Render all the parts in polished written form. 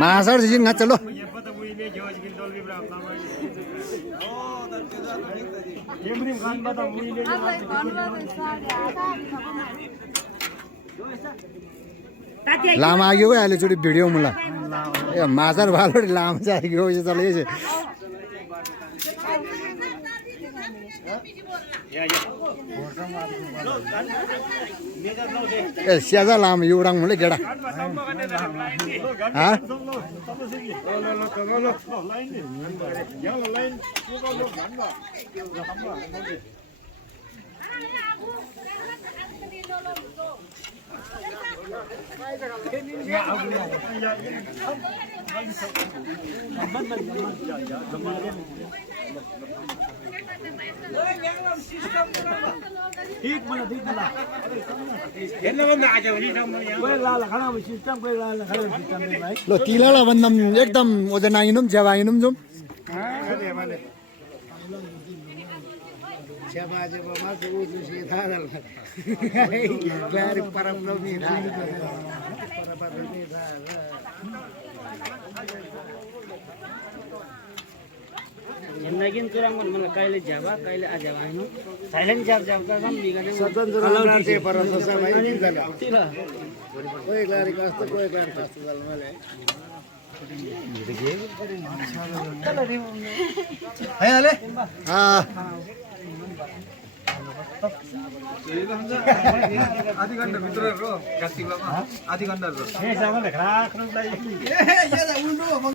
मासर season का चलो लामा आग्यो गयो अहिले चोटि भिडियो मलाई ए माछार भालो लामा चाहिँ आग्यो यो चले ये ए स्याजा लाम यो उडाङ मुले गेडा हा लो तिलाला भन्दाम एकदम ओजन आइनुम ज्यावा आइनुम जुम Naging kurang mana kali Jawa, kali aja lain. Thailand Jawa kan bigan. kalau nanti para sesama ini Tidak. Koi lari kastu, koi lari kastu dalam hal Ayo ale. Ah. आधी घंटा मित्र रो कास्टिंग ला आधी घंटा रो हे सामान राख्नु लागि ए यादा उल्टो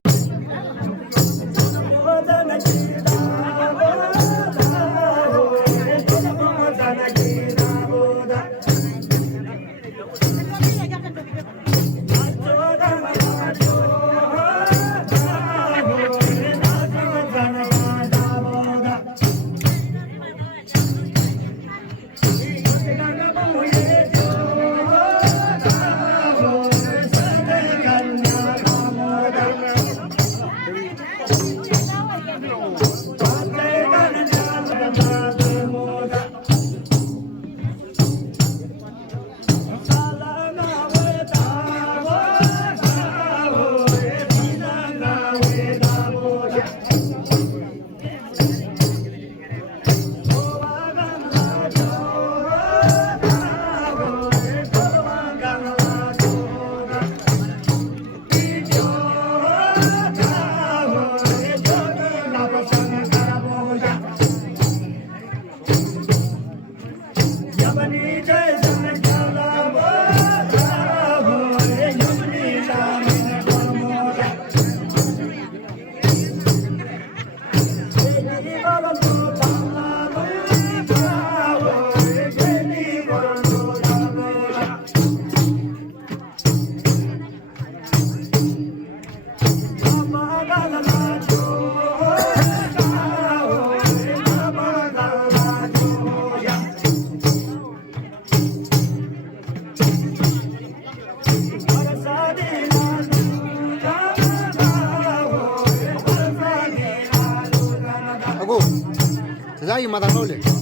समाधान मावले